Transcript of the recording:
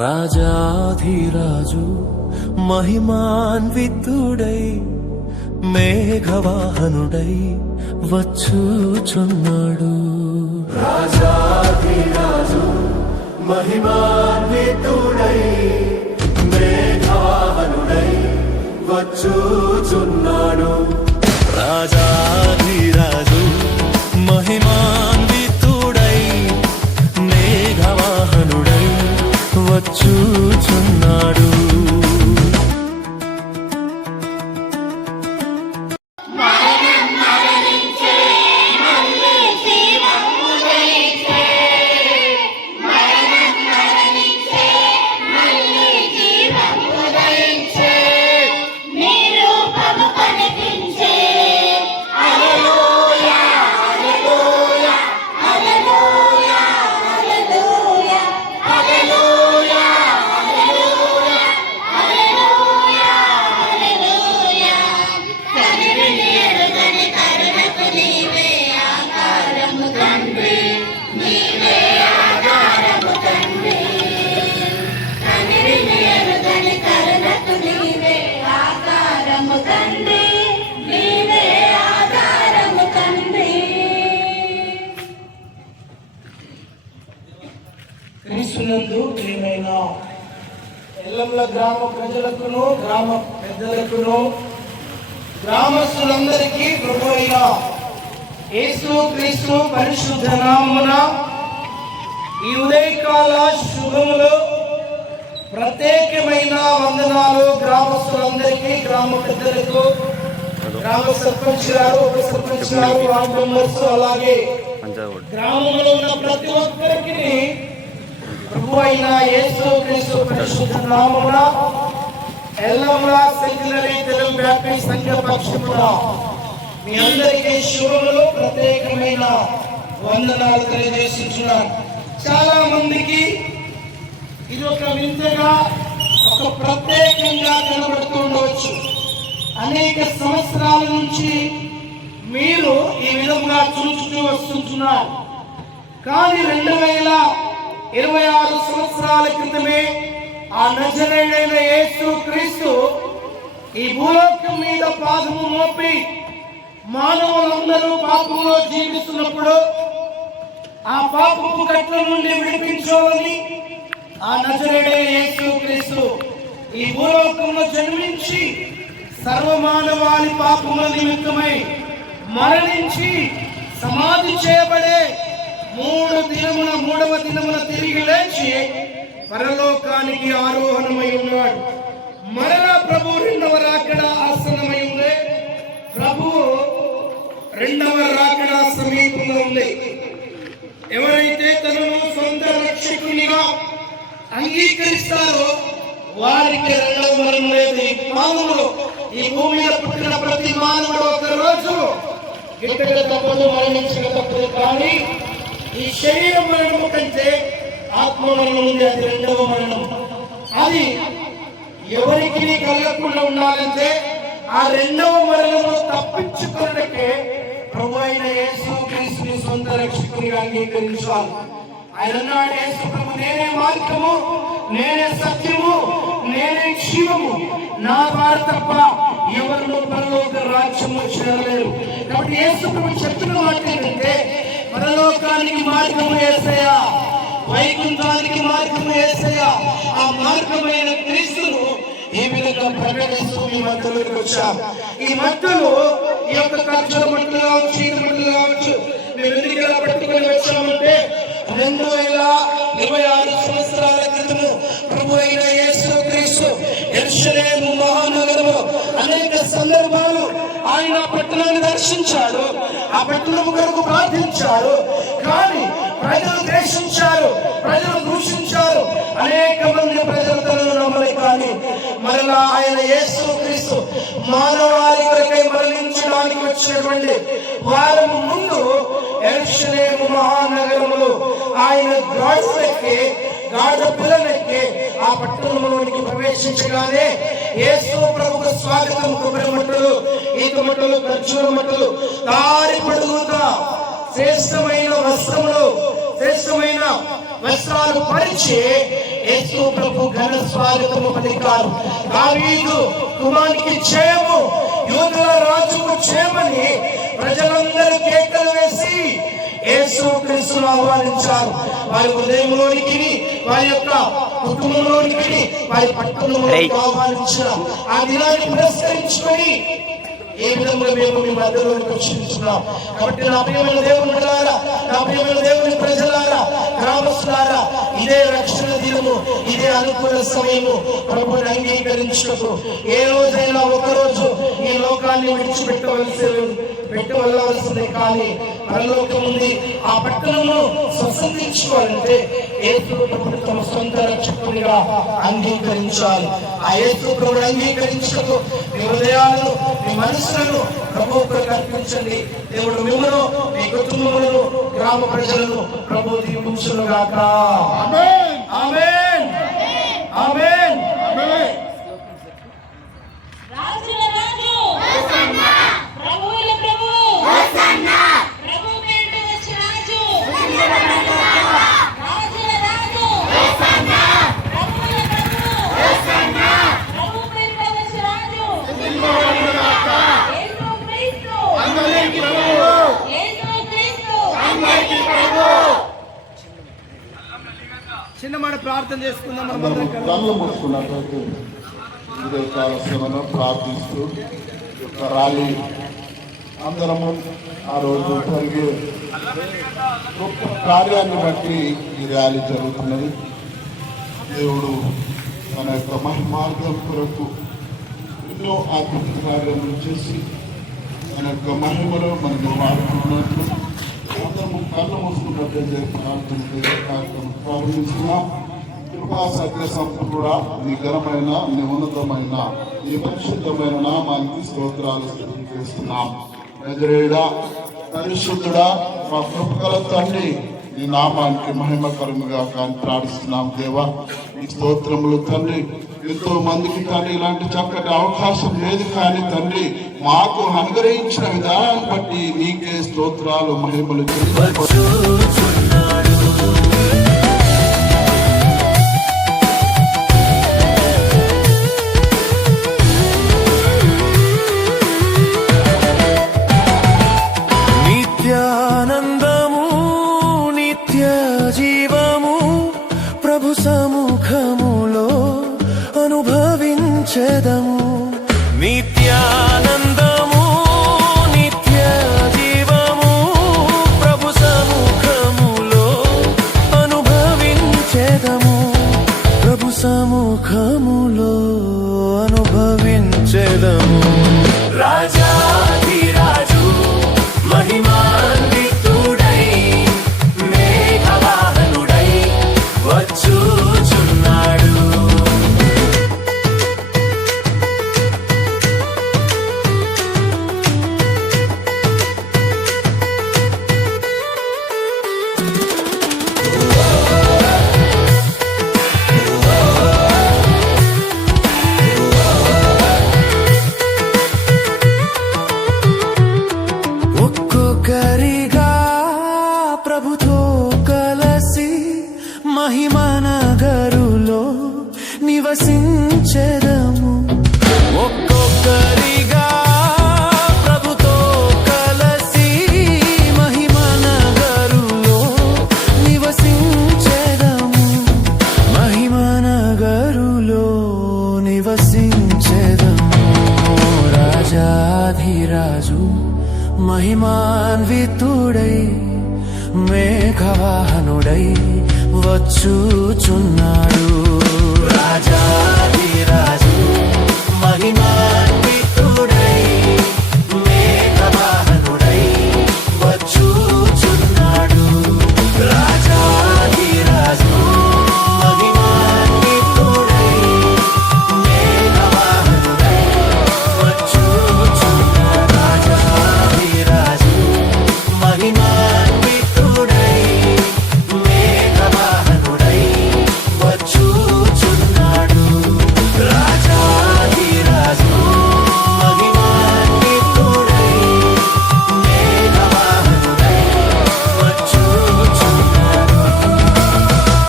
రాజాధిరాజు మహిమాన్వితుడై మేఘవాహనుడై వచ్చుచున్నాడు. రాజాధిరాజు మహిమాన్వితుడై మేఘవాహనుడై వచ్చుచున్నాడు. రాజాధిరాజు మహిమాన్వితుడై మేఘవాహనుడై వచ్చుచున్నాడు. క్రీస్తునందు ప్రియమైన ఎల్లమ్ల గ్రామ ప్రజలకును, గ్రామ పెద్దలకును, గ్రామస్తులందరికీ ప్రభువైన యేసు క్రీస్తు పరిశుద్ధ నామమున ఈ ఉదయకాల శుభములు, ప్రత్యేకమైన వందనాలు గ్రామస్తులందరికీ, గ్రామ పెద్దలకు, గ్రామ సర్పంచ్ గారు, ఉప సర్పంచ్ గారు, వార్డు మెంబర్స్, అలాగే గ్రామంలో ఉన్న ప్రతి ఒక్కరికి ప్రభు అయిన యేసు క్రీస్తు పరిశుద్ధ నామమున ఎల్లమ్ల సెక్యులరీ తెలుగు బ్యాప్టిస్ట్ సంఘ పక్షమున మీ అందరికీ శుభములు, ప్రత్యేకమైన వందనాలు తెలియజేస్తున్నాను. చాలా మందికి ఇది ఒక వింతగా, ఒక ప్రత్యేకంగా కనబడుతూ ఉండవచ్చు. అనేక సంవత్సరాల నుంచి మీరు ఈ విధంగా చూస్తూ వస్తుంటున్నారు. కానీ 2026 సంవత్సరాల క్రితమే ఆ నజరేయుడైన యేసు క్రీస్తు ఈ భూలోకం మీద పాదము మోపి మానవులందరూ పాపంలో జీవిస్తున్నప్పుడు ఆ పాపపు కట్ల నుండి విడిపించాలని ఆ నజరేయుడైన యేసు క్రీస్తు ఈ భూలోకంలో జన్మించి సర్వమానవాళి పాపముల నిమిత్తమై మరణించి సమాధి చేయబడే మూడవ దినమున తిరిగి లేచి పరలోకానికి ఆరోహణమై ఉన్నాడు. మరణ ప్రభు రెండవ రాకడ ఆసన్నమై ఉంది. ప్రభు రెండవ రాకడ సమీపంలో ఉంది. ఎవరైతే తనను సొంత రక్షకునిగా అంగీకరిస్తారో వారికి రెండవ మరణం లేదు. ఈ మానవుడు, ఈ భూమి మీద పుట్టిన ప్రతి మానవుడు ఒక రోజు గిట్టక తప్పదు, మరణించక తప్పదు. కానీ ఈ శరీర మరణము కంటే ఆత్మ మరణం ఉంది, అది రెండవ మరణం. అది ఎవరికి కలగకుండా ఉండాలంటే ఆ రెండవ మరణము తప్పించుకున్నకే ప్రభు అయిన యేసు క్రీస్తుని సొంత రక్షకునిగా అంగీకరించాలి. ఆయన అన్నాడు, యేసు ప్రభు, నేనే మార్గము, నేనే సత్యము, నేనే జీవము, నా ద్వారా తప్ప ఎవరు పరలోక రాజ్యము చేరలేరు. కాబట్టి యేసు ప్రభు చెప్తున్న మాట ఏంటంటే, పరలోకానికి మార్గము యేసయ్య, వైకుంఠానికి మార్గము యేసయ్య. ఆ మార్గమైన క్రీస్తును ఈ విధంగా ప్రకటిస్తూ మీ మధ్యలోకి వచ్చాం. ఈ మధ్యలో ఈ యొక్క ఖర్చుల మట్టులు కావచ్చు, ఈ మట్టులు కావచ్చు, మేము ఎందుకు ఇలా పట్టుకొని వచ్చామంటే 2026 సంవత్సరాల క్రితము ప్రభు అయిన యేసు క్రీస్తు యెరూషలేము మహానగరము అనేక సందర్భాలు ఆయన పట్టణాన్ని దర్శించాడు, ఆ పట్టణం కొరకు ప్రార్థించాడు. కానీ ప్రజలు ద్వేషించారు, ప్రజలు దూషించారు, అనేక మంది ప్రజలు తనను నమ్మలేదు. కానీ మరలా ఆయన యేసు క్రీస్తు మానవాళి కొరకై మరణించడానికి వచ్చినటువంటి వారం ముందు యెరూషలేము మహానగరములో ఆయన గాడిదెక్కి, గాడిద పిల్లలెక్కి ఆ పట్టణంలోనికి ప్రవేశించగానే యేసు ప్రభుకు స్వాగతం. కొబ్బరి మట్టలు, ఈత మట్టలు, ఖర్జూర మట్టలు, దారి పొడుగుతా శ్రేష్టమైన వస్త్రములు, శ్రేష్టమైన వస్త్రాలు పరిచి యేసు ప్రభు ఘన స్వాగతము పలికారు. దావీదు కుమారునికి జయము, యూదుల రాజుకు జయమని ప్రజలందరూ కేకలు వేసి యేసు క్రీస్తును ఆహ్వానించారు. వారి హృదయంలోనికి, వారి యొక్క కుటుంబంలోనికి, వారి పట్టణంలోనికి ఆహ్వానించిన ఆ దినాన్ని పురస్కరించుకొని ఏ విధంగా మేము మీ మధ్యలోకి రక్షించున్నాం. కాబట్టి నా ప్రియమైన దేవుని బిడ్డలారా, నా ప్రియమైన దేవుని ప్రజలారా, గ్రామస్తులారా, ఇదే రక్షణ దినము, ఇదే అనుకూల సమయము ప్రభుని అంగీకరించుటకు. ఏ రోజైనా ఒకరోజు ఈ లోకాన్ని పెట్టవలసిందే, కానీ పరలోకం ఉంది. ఆ పట్టణము స్వతంత్రించుకోవాలంటే యేసు ప్రభుని తమ సొంత రక్షకునిగా అంగీకరించాలి. ఆ యేసు ప్రభుని అంగీకరించుటకు మీ హృదయాలను, మీ మనసులను ప్రభువుకు అర్పించండి. దేవుడు మిమ్మల్ని, మీ కుటుంబములను, గ్రామ ప్రజలను ప్రభు దీవించును గాక. ఆమేన్, ఆమేన్, ఆమేన్. రాజుల రాజు హోసన్నా, ప్రభువుల ప్రభువు హోసన్నా, ప్రభు పేరిట వచ్చే రాజు రాజుల రాజు హోసన్నా, ప్రభువుల ప్రభువు హోసన్నా, ప్రభు పేరిట వచ్చే రాజు యేసు క్రీస్తు అందరికీ ప్రభువు, యేసు క్రీస్తు అందరికీ ప్రభువు. చిన్న మాట ప్రార్థన చేసుకుందాం. కళ్ళు మూసుకున్నట్లయితే ఇదే కాలశ్రమను ప్రార్థిస్తూ యొక్క ర్యాలీ అందరము ఆ రోజు జరిగే గొప్ప కార్యాన్ని బట్టి ఈ ర్యాలీ జరుగుతున్నది. దేవుడు తన యొక్క మహిమార్గం కొరకు ఎన్నో అద్భుత కార్యములు చేసి తన యొక్క మహిమలో మనకు వాడుతున్నట్లు అందరము కళ్ళు మూసుకున్నట్లయితే ప్రార్థన చేసే కార్యక్రమం ప్రారంభిస్తున్నాం. కృపా సత్య సంపూర్ణ నీ ఘనమైన, నీ ఉన్నతమైన, నీ పరిశుద్ధమైన నామానికి స్తోత్రాలు చేస్తున్నాం. నజరేయుడా, పరిశుద్ధుడా, మా కృపగల తండ్రి, నీ నామానికి మహిమకరముగా కానీ ప్రార్థిస్తున్నాం. దేవా, ఈ స్తోత్రములు తండ్రి, ఎంతో మందికి తండ్రి ఇలాంటి చక్కటి అవకాశం లేదు, కానీ తండ్రి మాకు అనుగ్రహించిన విధానాన్ని బట్టి నీకే స్తోత్రాలు, మహిమలు నిత్యానందము, నిత్య జీవము ప్రభు సముఖములో అనుభవించెదము. నిత్యానందము, నిత్య జీవము ప్రభు సముఖములో అనుభవించెదము. ప్రభు సముఖములో అనుభవించెదము. రాజాధిరాజు మహిమాన్వితుడై మేఘవాహనుడై వచ్చుచున్నాడు. ఒక్కొక్కరిగా ప్రభుతో కలసి మహిమనగరులో నివసించెదము. ఒక్కొక్కరిగా ప్రభుతో కలసి మహిమనగరులో నివసించెదము. మహిమనగరులో నివసించెదము. రాజాధిరాజు మహిమాన్వితుడై మేఘవాహనుడై వచ్చుచున్నాడు.